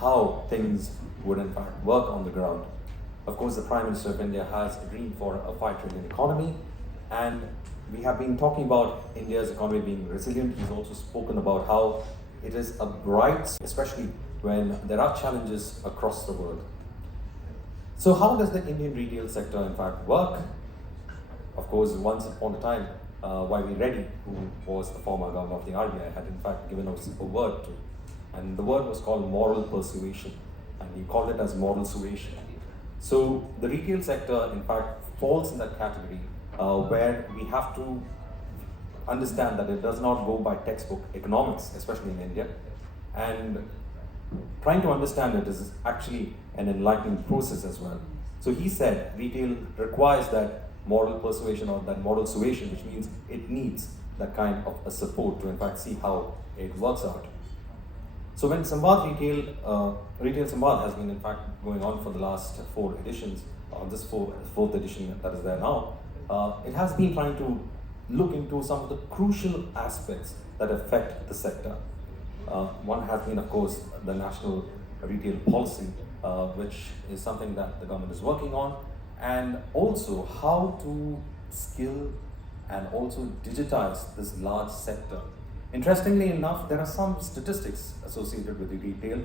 how things would in fact work on the ground. Of course, the Prime Minister of India has a dream for a 5 trillion economy, and we have been talking about India's economy being resilient. He's also spoken about how it is a bright, especially when there are challenges across the world. So how does the Indian retail sector in fact work? Of course, once upon a time, Y.V. Reddy, who was the former governor of the RBI, had in fact given us a word to, and the word was called moral persuasion, and he called it as moral suasion. So the retail sector in fact falls in that category where we have to understand that it does not go by textbook economics, especially in India, and trying to understand it is actually an enlightening process as well. So he said retail requires that moral persuasion or that moral suasion, which means it needs that kind of a support to in fact see how it works out. So when Samvad Retail Samvad has been in fact going on for the last 4 editions, this fourth edition that is there now, it has been trying to look into some of the crucial aspects that affect the sector. One has been, of course, the national retail policy, which is something that the government is working on, and also how to skill and also digitize this large sector. Interestingly enough, there are some statistics associated with the retail.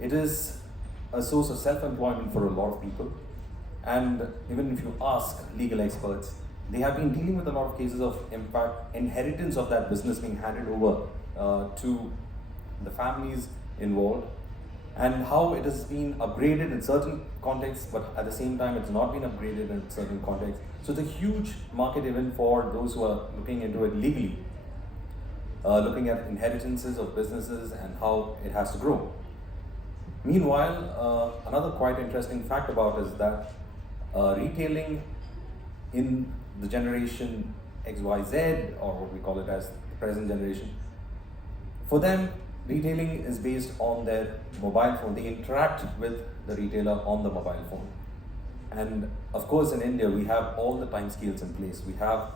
It is a source of self-employment for a lot of people, and even if you ask legal experts, they have been dealing with a lot of cases of, in fact, inheritance of that business being handed over to the families involved, and how it has been upgraded in certain contexts, but at the same time it's not been upgraded in certain contexts. So it's a huge market even for those who are looking into it legally, looking at inheritances of businesses and how it has to grow. Meanwhile, another quite interesting fact about is that retailing in the generation XYZ, or what we call it as the present generation, for them, retailing is based on their mobile phone. They interact with the retailer on the mobile phone. And of course, in India, we have all the time scales in place. We have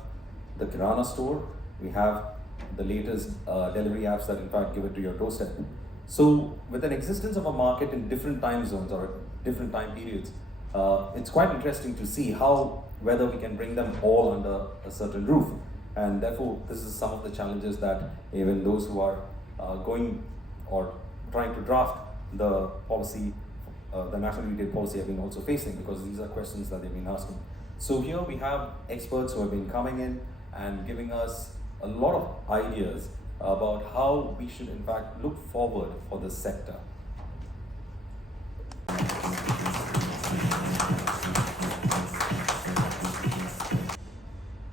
the Kirana store, we have the latest delivery apps that in fact give it to your doorstep. So with an existence of a market in different time zones or different time periods, it's quite interesting to see whether we can bring them all under a certain roof. And therefore, this is some of the challenges that even those who are going or trying to draft the policy, the national retail policy, have been also facing, because these are questions that they've been asking. So here we have experts who have been coming in and giving us a lot of ideas about how we should in fact look forward for this sector.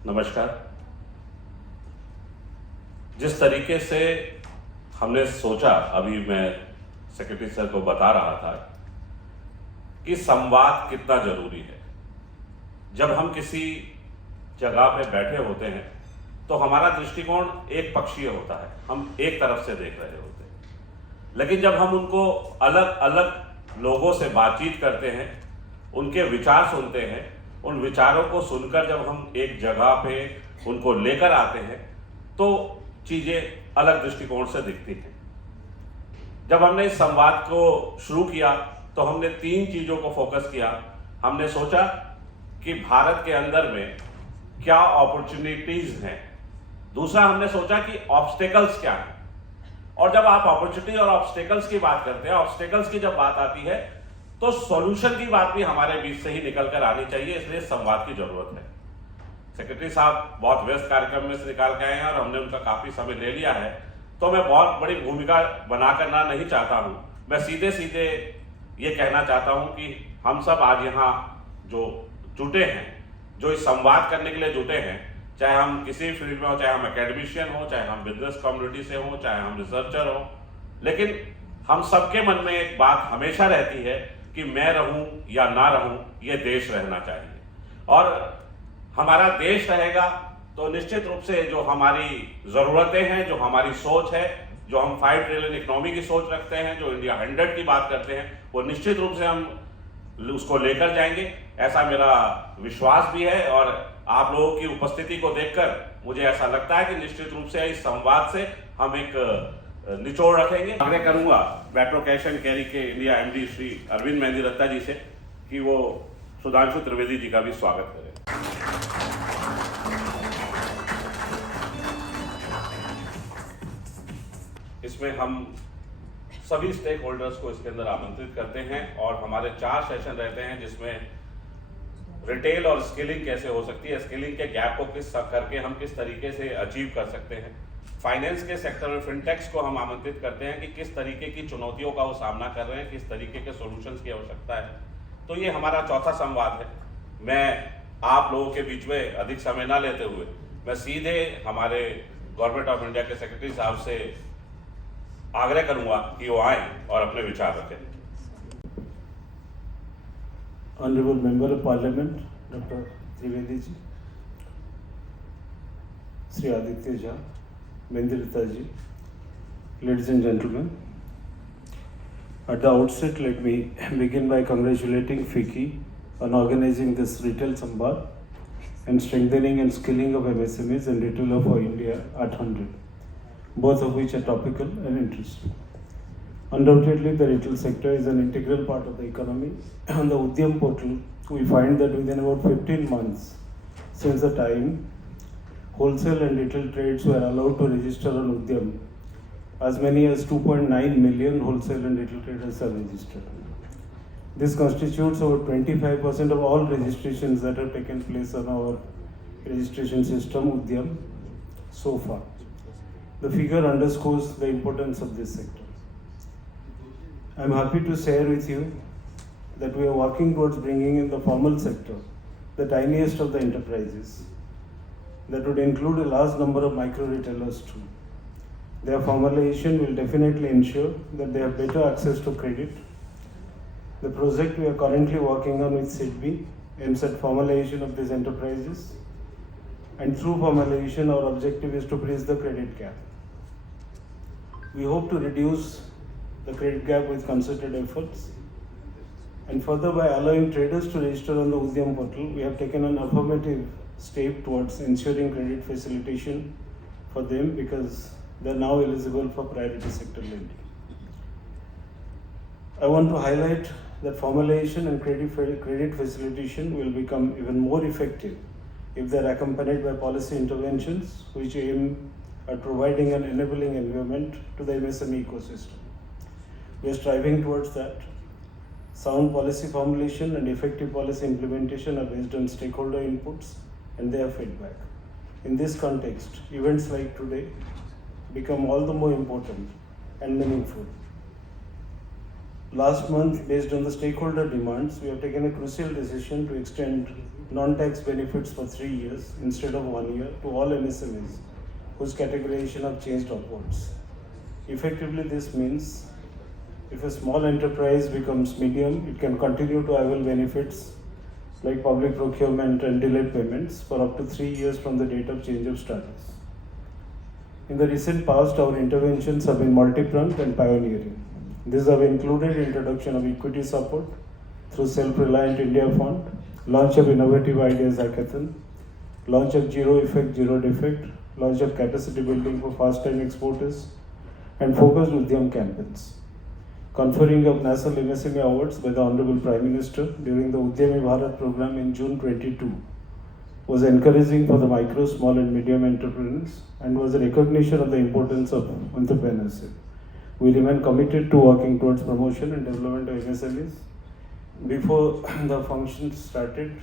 नमस्कार। जिस तरीके से हमने सोचा, अभी मैं secretary sir को बता रहा था कि संवाद कितना जरूरी है। जब हम किसी जगह पे बैठे होते हैं तो हमारा दृष्टिकोण एक पक्षीय होता है, हम एक तरफ से देख रहे होते हैं। लेकिन जब हम उनको अलग अलग लोगों से बातचीत करते हैं, उनके विचार सुनते हैं, उन विचारों को सुनकर जब हम एक जगह पे उनको लेकर आते हैं तो चीज़ें अलग दृष्टिकोण से दिखती हैं। जब हमने इस संवाद को शुरू किया तो हमने 3 चीज़ों को फोकस किया। हमने सोचा कि भारत के अंदर में क्या अपॉर्चुनिटीज़ हैं। दूसरा, हमने सोचा कि ऑब्स्टेकल्स क्या हैं। और जब आप अपॉर्चुनिटी और ऑब्स्टेकल्स की बात करते हैं, ऑब्स्टेकल्स की जब बात आती है तो सॉल्यूशन की बात भी हमारे बीच से ही निकल कर आनी चाहिए, इसलिए संवाद की जरूरत है। सेक्रेटरी साहब बहुत व्यस्त कार्यक्रम में से निकाल के आए हैं और हमने उनका काफी समय ले लिया है, तो मैं बहुत बड़ी भूमिका बना करना नहीं चाहता हूं। मैं सीधे सीधे ये कहना चाहता हूं कि हम सब आज यहाँ जो जुटे हैं, जो इस संवाद करने के लिए जुटे हैं, चाहे हम किसी फील्ड में हो, चाहे हम एकेडमिशियन हो, चाहे हम बिजनेस कम्युनिटी से हो, चाहे हम रिसर्चर हो, लेकिन हम सबके मन में एक बात हमेशा रहती है कि मैं रहूं या ना रहूं, ये देश रहना चाहिए। और हमारा देश रहेगा तो निश्चित रूप से जो हमारी ज़रूरतें हैं, जो हमारी सोच है, जो हम 5 ट्रिलियन इकोनॉमी की सोच रखते हैं, जो इंडिया 100 की बात करते हैं, वो निश्चित रूप से हम उसको लेकर जाएंगे, ऐसा मेरा विश्वास भी है। और आप लोगों की उपस्थिति को देखकर मुझे ऐसा लगता है कि निश्चित रूप से इस संवाद से हम एक निचोड़ रखेंगे। आग्रह करूंगा मेट्रो कैश एंड कैरी के इंडिया एमडी श्री अरविंद मेहंदी रत्ता जी से कि वो सुधांशु त्रिवेदी जी का भी स्वागत करें। इसमें हम सभी स्टेक होल्डर्स को इसके अंदर आमंत्रित करते हैं और हमारे 4 सेशन रहते हैं जिसमें रिटेल और स्किलिंग कैसे हो सकती है, स्किलिंग के गैप को करके हम किस तरीके से अचीव कर सकते हैं, फाइनेंस के सेक्टर में फिनटेक्स को हम आमंत्रित करते हैं कि किस तरीके की चुनौतियों का वो सामना कर रहे हैं, किस तरीके के सॉल्यूशंस की आवश्यकता है। तो ये हमारा चौथा संवाद है। मैं आप लोगों के बीच में अधिक समय ना लेते हुए मैं सीधे हमारे गवर्नमेंट ऑफ इंडिया के सेक्रेटरी साहब से आग्रह करूंगा कि वो आए और अपने विचार रखें। Honorable Member of Parliament, Dr. Trivedi ji, Sri Aditya Jha, Mendrita ji, ladies and gentlemen, at the outset, let me begin by congratulating FICCI on organizing this Retail Samvad and strengthening and skilling of MSMEs and retailer for India at 100, both of which are topical and interesting. Undoubtedly, the retail sector is an integral part of the economy. On the Udyam portal, we find that within about 15 months since the time wholesale and retail trades were allowed to register on Udyam, as many as 2.9 million wholesale and retail traders are registered. This constitutes over 25% of all registrations that have taken place on our registration system Udyam so far. The figure underscores the importance of this sector. I am happy to share with you that we are working towards bringing in the formal sector, the tiniest of the enterprises, that would include a large number of micro retailers too. Their formalization will definitely ensure that they have better access to credit. The project we are currently working on with SIDBI aims at formalization of these enterprises, and through formalization our objective is to bridge the credit gap. We hope to reduce the credit gap with concerted efforts, and further by allowing traders to register on the Udyam portal, we have taken an affirmative step towards ensuring credit facilitation for them because they are now eligible for priority sector lending. I want to highlight that formalization and credit facilitation will become even more effective if they are accompanied by policy interventions which aim at providing an enabling environment to the MSME ecosystem. We are striving towards that. Sound policy formulation and effective policy implementation are based on stakeholder inputs and their feedback. In this context, events like today become all the more important and meaningful. Last month, based on the stakeholder demands, we have taken a crucial decision to extend non-tax benefits for 3 years instead of 1 year to all MSMEs whose categorization have changed upwards. Effectively, this means if a small enterprise becomes medium, it can continue to avail benefits like public procurement and delayed payments for up to 3 years from the date of change of status. In the recent past, our interventions have been multi-pronged and pioneering. These have included introduction of equity support through Self-Reliant India Fund, launch of Innovative Ideas Hackathon, launch of Zero Effect, Zero Defect, launch of capacity building for fast-time exporters, and focused Udyam campaigns. Conferring of National MSME Awards by the Honorable Prime Minister during the Udyami Bharat program in June 22 was encouraging for the micro, small and medium entrepreneurs and was a recognition of the importance of entrepreneurship. We remain committed to working towards promotion and development of MSMEs. Before the function started,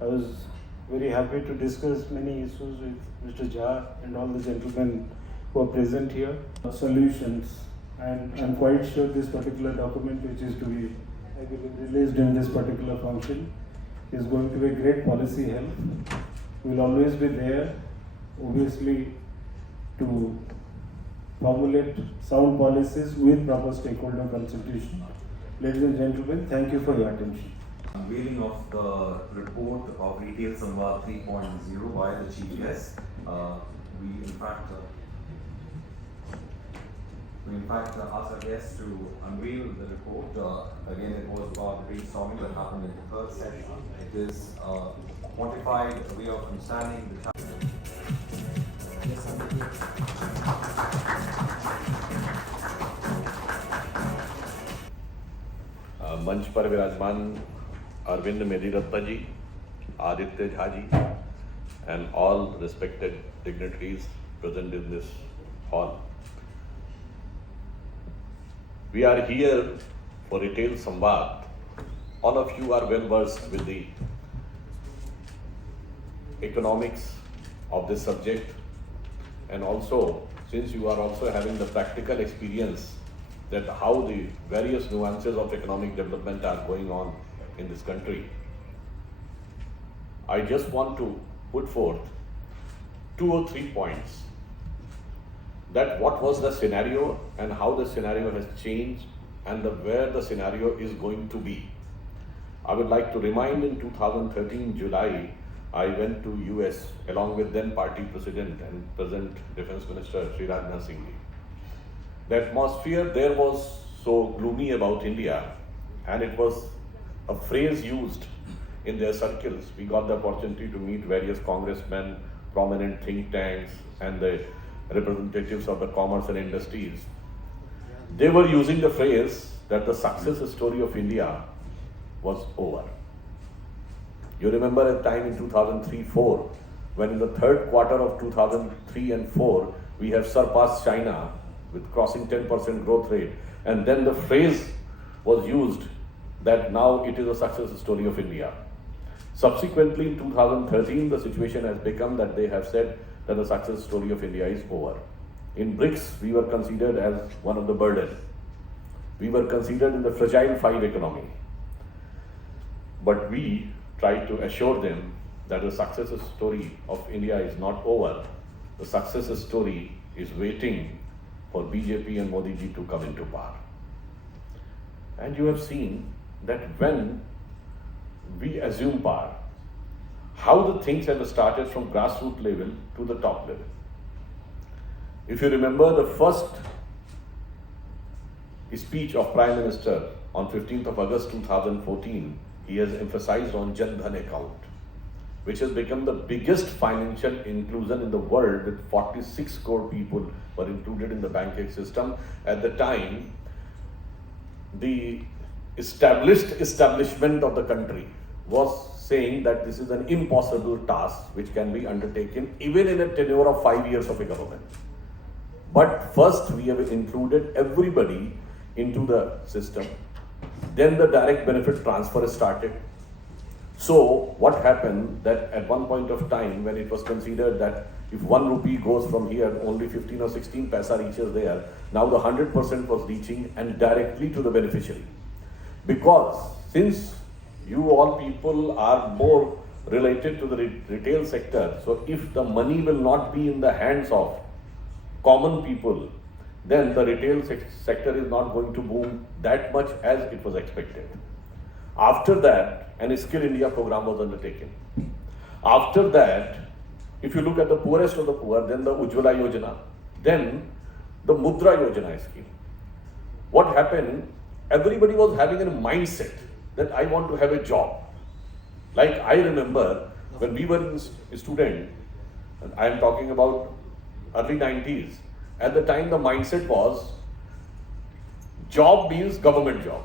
I was very happy to discuss many issues with Mr. Jha and all the gentlemen who are present here. Solutions. And I'm quite sure this particular document, which is to be, I believe, released in this particular function, is going to be a great policy help. We'll always be there, obviously, to formulate sound policies with proper stakeholder consultation. Ladies and gentlemen, thank you for your attention. Unveiling of the report of Retail Samvad 3.0 by the Chief Guest. We in fact asked our guests to unveil the report. Again, it was about the brainstorming that happened in the third session. It is a quantified way of understanding the मंच पर विराजमान अरविंद मेदिरत्ता जी, Aditya Jha ji, and all respected dignitaries present in this hall. We are here for Retail Samvad. All of you are well versed with the economics of this subject, and also since you are also having the practical experience that how the various nuances of economic development are going on in this country, I just want to put forth 2 or 3 points that what was the scenario and how the scenario has changed and where the scenario is going to be. I would like to remind in 2013 July, I went to US along with then party president and present Defense Minister Sri Rajya Singh. The atmosphere there was so gloomy about India, and it was a phrase used in their circles. We got the opportunity to meet various congressmen, prominent think tanks, and the representatives of the commerce and industries. They were using the phrase that the success story of India was over. You remember a time in 2003-04 when in the third quarter of 2003 and 4 we have surpassed China with crossing 10% growth rate, and then the phrase was used that now it is a success story of India. Subsequently in 2013 the situation has become that they have said that the success story of India is over. In BRICS we were considered as one of the burden. We were considered in the fragile five economy. But we tried to assure them that the success story of India is not over. The success story is waiting for BJP and Modi ji to come into power. And you have seen that when we assume power, how the things have started from grassroots level to the top level. If you remember the first speech of Prime Minister on 15th of August 2014, he has emphasized on Jan Dhan account, which has become the biggest financial inclusion in the world, with 46 crore people were included in the banking system. At the time, the establishment of the country was saying that this is an impossible task which can be undertaken even in a tenure of 5 years of a government. But first we have included everybody into the system. Then the direct benefit transfer started. So what happened that at one point of time when it was considered that if 1 rupee goes from here, only 15 or 16 paisa reaches there, now the 100% was reaching and directly to the beneficiary. Because since you all people are more related to the retail sector, so if the money will not be in the hands of common people, then the retail sector is not going to boom that much as it was expected. After that, an Skill India program was undertaken. After that, if you look at the poorest of the poor, then the Ujjwala Yojana, then the Mudra Yojana scheme. What happened? Everybody was having a mindset that I want to have a job. Like I remember when we were a student, and I am talking about early 90s, at the time the mindset was job means government job.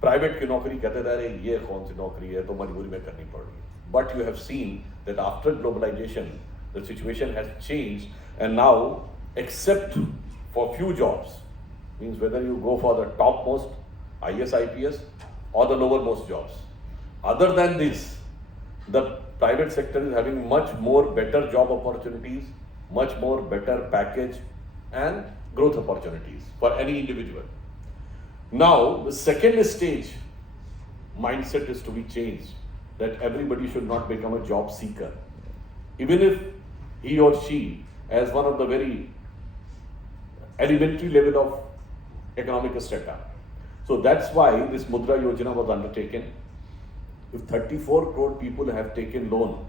Private की नौकरी कहते थे अरे ये कौन सी नौकरी है तो मजबूरी में करनी पड़ रही है. But you have seen that after globalization, the situation has changed, and now except for few jobs, means whether you go for the topmost IS, IPS or the lowermost jobs. Other than this, the private sector is having much more better job opportunities, much more better package and growth opportunities for any individual. Now, the second stage mindset is to be changed, that everybody should not become a job seeker. Even if he or she has one of the very elementary level of economic strata. So that's why this Mudra Yojana was undertaken. If 34 crore people have taken loan,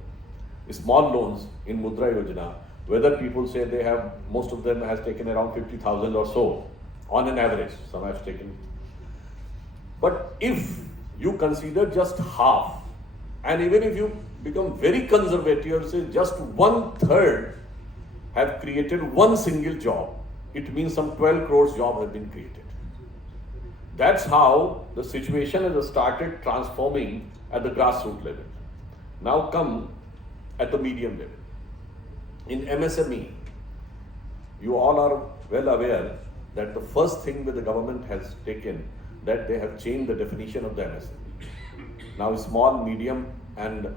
small loans in Mudra Yojana, whether people say they have, most of them has taken around 50,000 or so on an average, some have taken. But if you consider just half, and even if you become very conservative, say just 1/3 have created one single job, it means some 12 crores job have been created. That's how the situation has started transforming at the grassroots level. Now come at the medium level. In MSME, you all are well aware that the first thing that the government has taken, that they have changed the definition of the MSME. Now small, medium and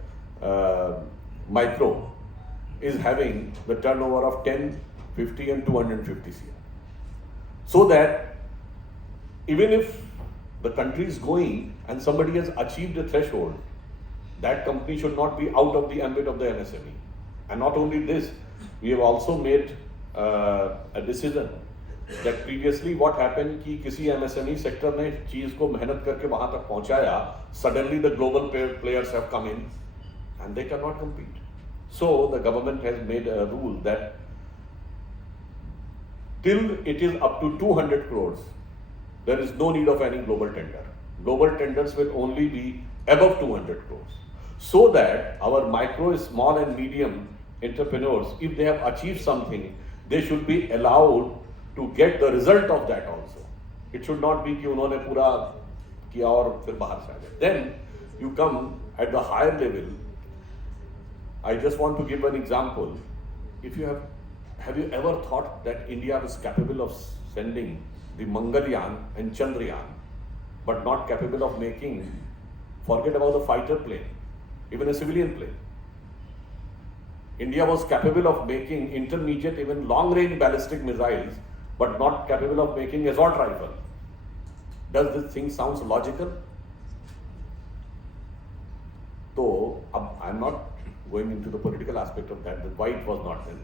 micro is having the turnover of 10, 50 and 250 CR. So that even if the country is going and somebody has achieved a threshold, that company should not be out of the ambit of the MSME. And not only this, we have also made a decision that previously what happened कि किसी MSME sector ने चीज को मेहनत करके वहां तक पहुंचाया, suddenly the global players have come in and they cannot compete. So the government has made a rule that till it is up to 200 crores, there is no need of any global tender. Global tenders will only be above 200 crores. So that our micro, small and medium entrepreneurs, if they have achieved something, they should be allowed to get the result of that also. It should not be कि उन्होंने पूरा किया और फिर बाहर से आ गए. Then you come at the higher level. I just want to give an example. If you have you ever thought that India was capable of sending the Mangalyaan and Chandrayaan, but not capable of making, forget about the fighter plane, even a civilian plane. India was capable of making intermediate, even long-range ballistic missiles, but not capable of making assault rifle. Does this thing sounds logical? So, I'm not going into the political aspect of that why it was not done.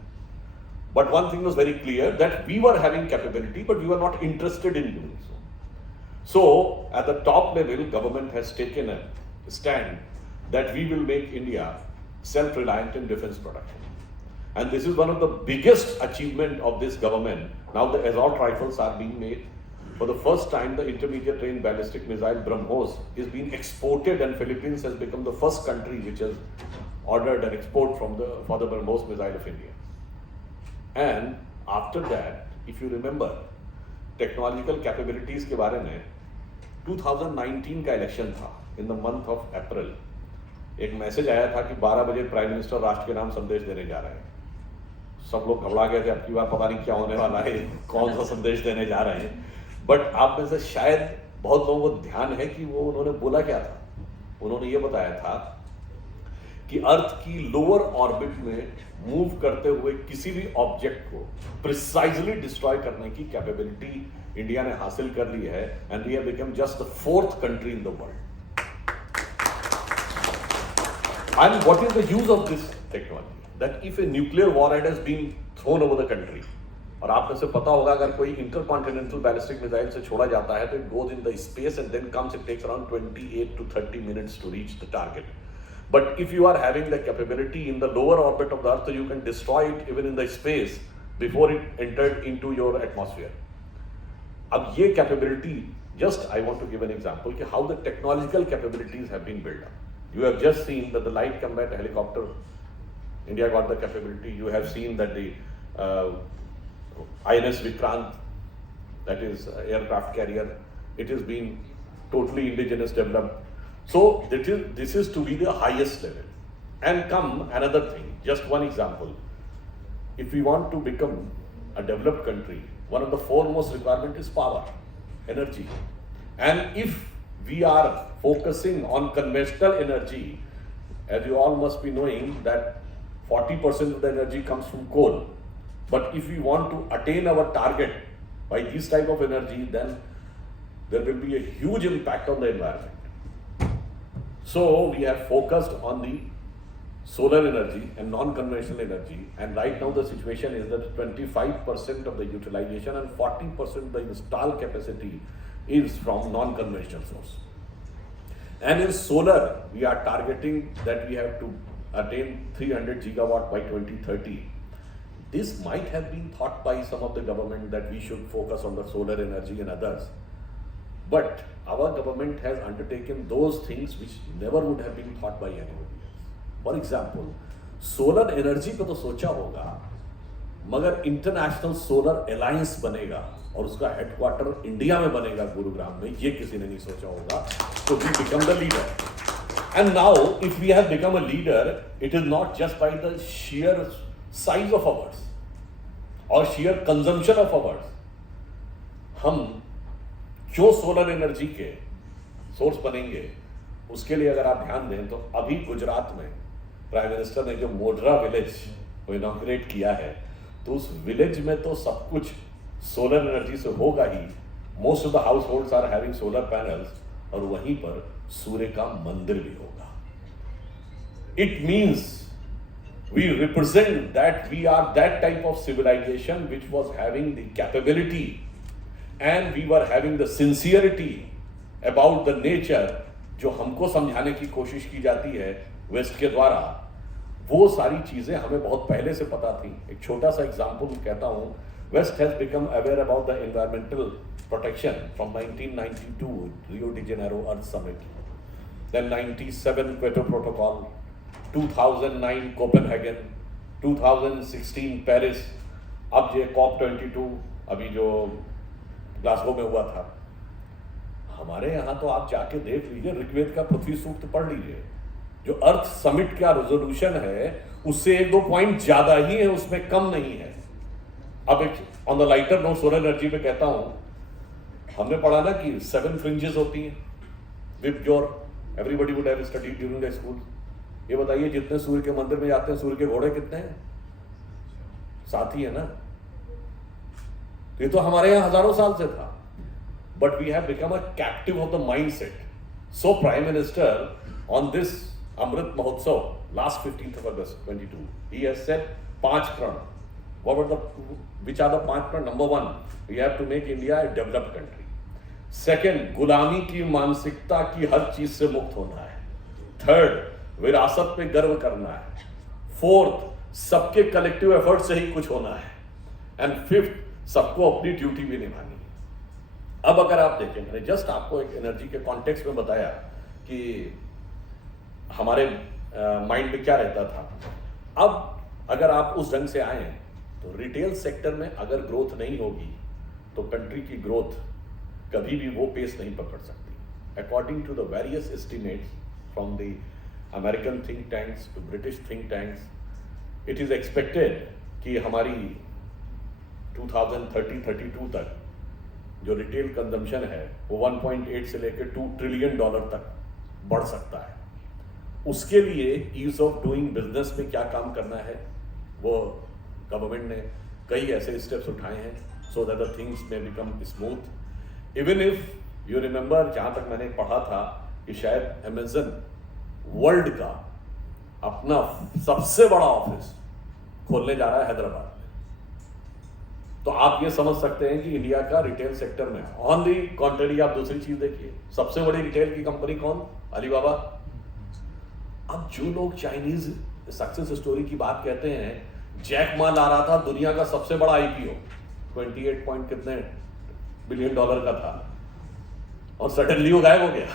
But one thing was very clear, that we were having capability, but we were not interested in doing so. So, at the top level, government has taken a stand that we will make India self-reliant in defense production. And this is one of the biggest achievement of this government. Now the assault rifles are being made. For the first time, the intermediate range ballistic missile BrahMos is being exported, and Philippines has become the first country which has ordered an export for the BrahMos missile of India. And after that, if you remember, technological capabilities के बारे में 2019 का election था, in the month of April, एक message आया था कि 12 बजे प्राइम मिनिस्टर राष्ट्र के नाम संदेश देने जा रहे हैं. सब लोग घबरा गए थे, अब की बार पता नहीं क्या होने वाला है, कौन सा संदेश देने जा रहे हैं. बट आप में से शायद बहुत लोगों को ध्यान है कि वो उन्होंने बोला क्या था. उन्होंने ये बताया था कि अर्थ की लोअर ऑर्बिट में मूव करते हुए किसी भी ऑब्जेक्ट को प्रिसाइजली डिस्ट्रॉय करने की कैपेबिलिटी इंडिया ने हासिल कर ली है, and we have become just the 4th country in the world. And what is the use of this technology? That if a nuclear warhead has been thrown over the country, और आप में से पता होगा अगर कोई intercontinental ballistic missile से छोड़ा जाता है तो it goes in the space and then comes, it takes around 28 to 30 minutes to reach the target. But if you are having the capability in the lower orbit of the earth, you can destroy it even in the space before it entered into your atmosphere. अब ये capability, just I want to give an example कि how the technological capabilities have been built up. You have just seen that the light combat helicopter, India got the capability. You have seen that the INS Vikrant, that is aircraft carrier, it has been totally indigenous developed. So this is to be the highest level. And come another thing, just one example. If we want to become a developed country, one of the foremost requirement is power, energy. And if we are focusing on conventional energy, as you all must be knowing that 40% of the energy comes from coal. But if we want to attain our target by this type of energy, then there will be a huge impact on the environment. So we are focused on the solar energy and non-conventional energy, and right now the situation is that 25% of the utilization and 40% of the installed capacity is from non-conventional source. And in solar, we are targeting that we have to attain 300 gigawatt by 2030. This might have been thought by some of the government that we should focus on the solar energy and others. But our government has undertaken those things which never would have been thought by anybody else. For example, solar energy पे तो सोचा होगा मगर international solar alliance बनेगा और उसका headquarter India में बनेगा, गुरुग्राम में, ये किसी ने नहीं सोचा होगा. तो we become the leader. And now, if we have become a leader, it is not just by the sheer size of ours or sheer consumption of ours. हम जो सोलर एनर्जी के सोर्स बनेंगे, उसके लिए अगर आप ध्यान दें तो अभी गुजरात में प्राइम मिनिस्टर ने जो मोढरा विलेज को इनॉग्रेट किया है, तो उस विलेज में तो सब कुछ सोलर एनर्जी से होगा ही. Most of the households are having solar panels, और वहीं पर सूर्य का मंदिर भी होगा. It means we represent that we are that type of civilisation which was having the capability and we were having the sincerity about the nature, जो हमको समझाने की कोशिश की जाती है वेस्ट के द्वारा. वो सारी चीजें हमें बहुत पहले से पता थी. एक छोटा सा एग्जाम्पल कहता हूं. West has become aware about the environmental protection from 1992 Rio de Janeiro Earth Summit, then 97 Kyoto Protocol, 2009 Copenhagen, 2016 Paris, अब ये COP22 अभी जो ग्लासगो में हुआ था. हमारे यहाँ तो आप जाके देख लीजिए, ऋग्वेद का पृथ्वी सूक्त पढ़ लीजिए. जो अर्थ समिट का रेजोल्यूशन है उससे 1-2 पॉइंट ज्यादा ही है, उसमें कम नहीं है. अब एक on the lighter note solar energy पे कहता हूं, हमने पढ़ा ना कि 7 फ्रिंजेस होती हैं with your everybody would have studied during the school. ये बताइए जितने सूर्य के मंदिर में जाते हैं, सूर्य के घोड़े कितने हैं? 7 ही है ना. तो ये तो हमारे यहाँ हजारों साल से था. But we have become a captive of the mindset. So prime minister on this Amrit Mahotsav last 15th of August 22 he has said 5 प्रण. Which are the 5 प्रण? Number 1, we have to make India a developed country. Second, गुलामी की मानसिकता की हर चीज से मुक्त होना है. Third, विरासत पे गर्व करना है. Fourth, सबके कलेक्टिव एफर्ट से ही कुछ होना है. एंड फिफ्थ, सबको अपनी ड्यूटी भी निभानी है. अब अगर आप देखें, मैंने जस्ट आपको एक एनर्जी के कॉन्टेक्स्ट में बताया कि हमारे माइंड में क्या रहता था. अब अगर आप उस ढंग से आए तो रिटेल सेक्टर में अगर ग्रोथ नहीं होगी तो कंट्री की ग्रोथ कभी भी वो पेस नहीं पकड़ सकती. According to the various estimates from the American think tanks to British think tanks, it is expected कि हमारी 2030-32 तक जो रिटेल कंजम्पशन है वो 1.8 से लेकर $2 ट्रिलियन तक बढ़ सकता है. उसके लिए ईज ऑफ डूइंग बिजनेस में क्या काम करना है, वो गवर्नमेंट ने कई ऐसे स्टेप्स उठाए हैं so that the things may become smooth. Even if you remember, जहां तक मैंने पढ़ा था कि शायद अमेजन वर्ल्ड का अपना सबसे बड़ा ऑफिस खोलने जा रहा है हैदराबाद में. तो आप ये समझ सकते हैं कि इंडिया का रिटेल सेक्टर में, ऑन दी कॉन्ट्रेरी आप दूसरी चीज देखिए, सबसे बड़ी रिटेल की कंपनी कौन? अलीबाबा. अब जो लोग चाइनीज सक्सेस स्टोरी की बात कहते हैं, जैक मा ला रहा था दुनिया का सबसे बड़ा आईपीओ 28 पॉइंट कितने बिलियन डॉलर का था, और सडनली वो गायब हो गया.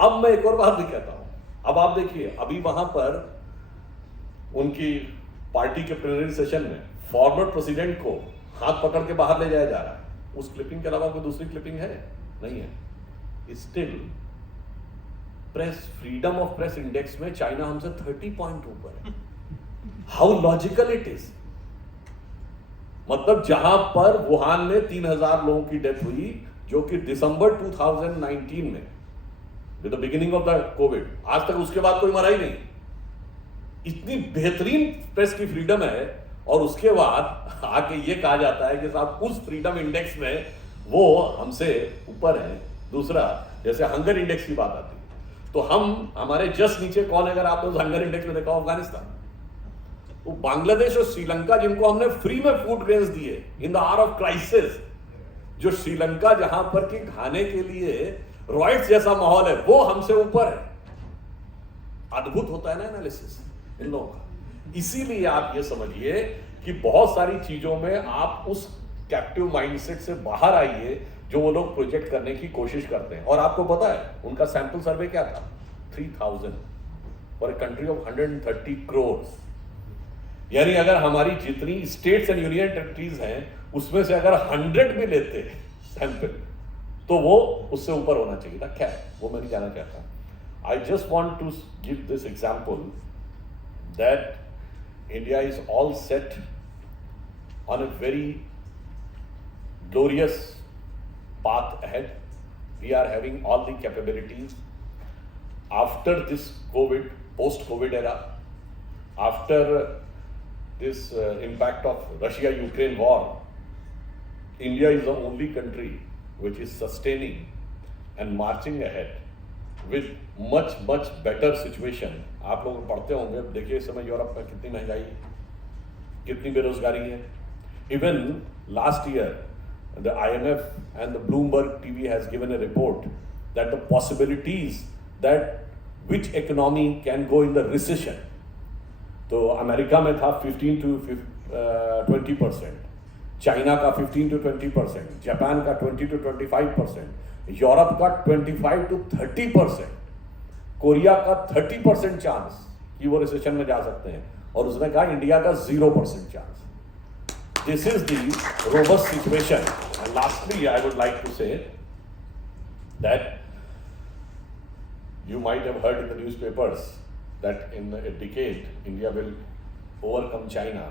अब मैं एक और बात भी कहता हूं. अब आप देखिए, अभी वहां पर उनकी पार्टी के प्लेनरी सेशन में फॉर्मर प्रेसिडेंट को हाथ पकड़ के बाहर ले जाया जा रहा है. उस क्लिपिंग के अलावा कोई दूसरी क्लिपिंग है? नहीं है. Still press freedom of press index में चाइना हमसे 30 पॉइंट ऊपर है. How logical it is. मतलब जहां पर वुहान में 3000 लोगों की डेथ हुई, जो कि दिसंबर 2019 में with the beginning of the Covid, आज तक उसके बाद कोई मरा ही नहीं. इतनी बेहतरीन प्रेस की फ्रीडम है, और उसके बाद आके ये कहा जाता है कि साहब उस फ्रीडम इंडेक्स में वो हमसे ऊपर है. दूसरा, जैसे हंगर इंडेक्स की बात आती है, तो हमारे जस्ट नीचे कौन है? अगर आप उस हंगर इंडेक्स में देखा, अफगानिस्तान. वो बांग्लादेश और श्रीलंका, जिनको हमने फ्री में फूड ग्रेन्स दिए in the hour of crisis, जो श्रीलंका जहां पर कि खाने के लिए रॉयट्स जैसा माहौल है, वो हमसे ऊपर है. अद्भुत होता है ना एनालिसिस इन लोगों का. इसीलिए आप ये समझिए कि बहुत सारी चीजों में आप उस कैप्टिव माइंडसेट से बाहर आइए जो वो लोग प्रोजेक्ट करने की कोशिश करते हैं. और आपको पता है उनका सैंपल सर्वे क्या था? 3000 for a country of 130 crore. यानी अगर हमारी जितनी स्टेट्स एंड यूनियन टेरिटरीज हैं उसमें से अगर 100 भी लेते सैंपल तो वो उससे ऊपर होना चाहिए था। क्या वो मैं नहीं कहना चाहता। I just want to give this example that India is all set on a very glorious path ahead. We are having all the capabilities. After this COVID, post-COVID era, after this impact of Russia-Ukraine war, India is the only country which is sustaining and marching ahead with much better situation. आप लोग पढ़ते होंगे, देखिए इस समय Europe में कितनी महंगाई, कितनी बेरोजगारी है। Even last year, the IMF and the Bloomberg TV has given a report that the possibilities that which economy can go in the recession. तो अमेरिका में था 15 to 20%, चाइना का 15 to 20%, जापान का 20 to 25%, यूरोप का 25 to 30%, Korea का 30% chance कि वो recession में जा सकते हैं, और उसने कहा इंडिया का 0% chance. This is the robust situation. And lastly, I would like to say that you might have heard in the newspapers that in a decade, India will overcome China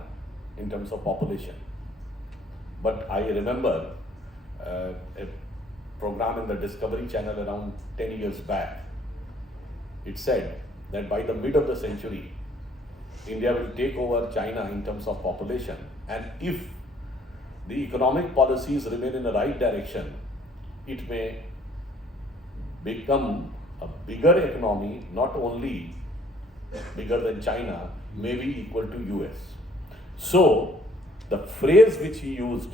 in terms of population. But I remember a program in the Discovery Channel around 10 years back. It said that by the mid of the century, India will take over China in terms of population, and if the economic policies remain in the right direction, it may become a bigger economy, not only bigger than China, maybe equal to US. So the phrase which he used,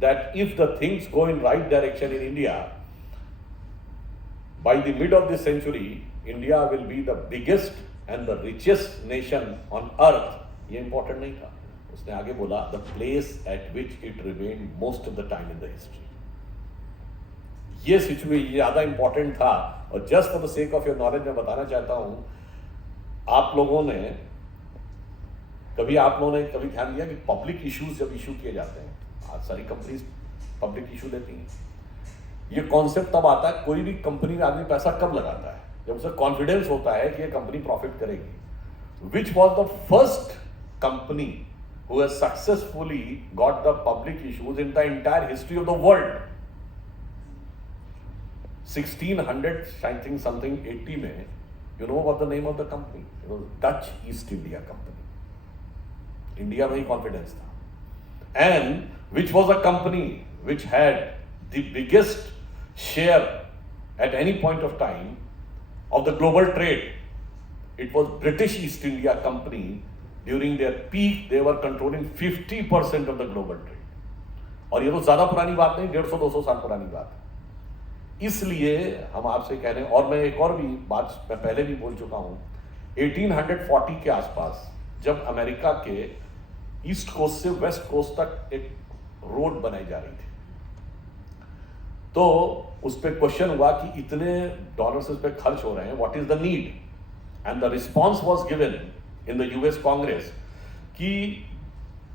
that if the things go in right direction in India, by the mid of this century, India will be the biggest and the richest nation on earth, ये important नहीं था। उसने आगे बोला the place at which it remained most of the time in the history. ये situation ज़्यादा important था, और just for the sake of your knowledge मैं बताना चाहता हूँ, आप लोगों ने कभी ध्यान दिया कि पब्लिक इश्यूज जब इशू किए जाते हैं, आज सारी कंपनीज पब्लिक इशू देती हैं, ये कॉन्सेप्ट तब आता है कोई भी कंपनी में आदमी पैसा कब लगाता है, जब उसे कॉन्फिडेंस होता है कि ये कंपनी प्रॉफिट करेगी। Which was the first company who has successfully got the public issues in the entire history of the world. 1600 something 80 में, you know what the name of the company? It was Dutch east India company. India में ही confidence था। And which was a company which had the biggest share at any point of time of the global trade. It was British East India Company. During their peak, they were controlling 50% of the global trade. और ये तो ज़्यादा पुरानी बात नहीं, 150-200 साल पुरानी बात है। इसलिए हम आपसे कह रहे हैं, और मैं एक और भी बात मैं पहले भी बोल चुका हूँ, 1840 के आसपास जब अमेरिका के ईस्ट कोस्ट से वेस्ट कोस्ट तक एक रोड बनाई जा रही थी, तो उस पर क्वेश्चन हुआ कि इतने डॉलर्स इस पे खर्च हो रहे हैं, what is the need? And the response was given in the US Congress कि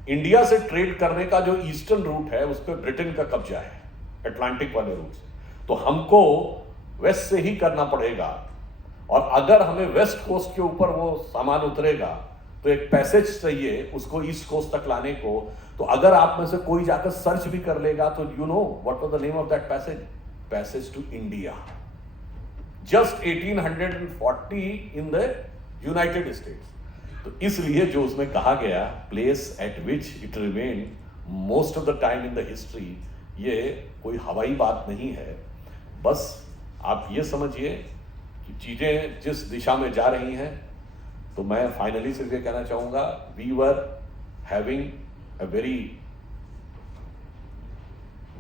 इंडिया से ट्रेड करने का जो ईस्टर्न रूट है उस पर ब्रिटेन का कब्जा है, अटलांटिक वाले रूट से, तो हमको वेस्ट से ही करना पड़ेगा, और अगर हमें वेस्ट कोस्ट के ऊपर वो सामान उतरेगा तो एक पैसेज चाहिए उसको ईस्ट कोस्ट तक लाने को। तो अगर आप में से कोई जाकर सर्च भी कर लेगा तो you know what was the name of that passage? Passage to India. Just 1840 in the United States. तो इसलिए जो उसमें कहा गया, place at which it remain most of the time in the history, ये कोई हवाई बात नहीं है। बस आप ये समझिए कि चीजें जिस दिशा में जा रही हैं, तो मैं फाइनली सिर्फ ये कहना चाहूंगा, we were having a very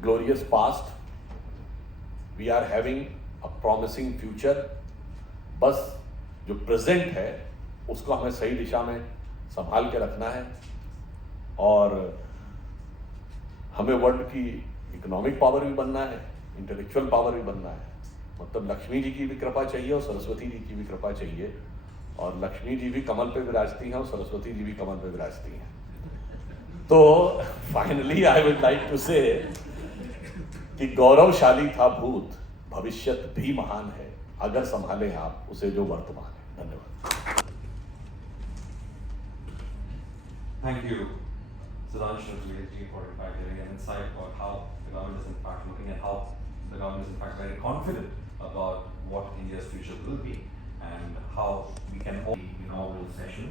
glorious past, we are having a promising future, बस जो प्रेजेंट है उसको हमें सही दिशा में संभाल के रखना है, और हमें वर्ल्ड की इकोनॉमिक पावर भी बनना है, इंटेलेक्चुअल पावर भी बनना है। मतलब लक्ष्मी जी की भी कृपा चाहिए और सरस्वती जी की भी कृपा चाहिए, और लक्ष्मी जी भी कमल पे विराजती हैं और सरस्वती जी भी कमल पे विराजती हैं। तो finally I would like to say कि गौरवशाली था भूत, भविष्यत भी महान है, अगर संभाले आप उसे जो वर्तमान है। धन्यवाद। Thank you, Sudhanshu Trivedi, for in fact giving an insight about how the government is in fact looking at how the government is in fact very confident about what India's future will be and how we can all the inaugural session.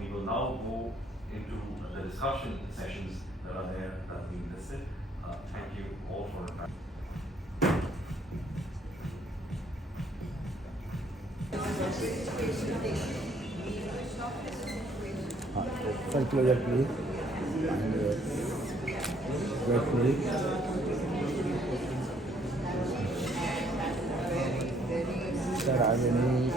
We will now move into the discussion sessions that are there that have been listed. Thank you all for in fact. Sir, closer please. And wait please. Sir, have any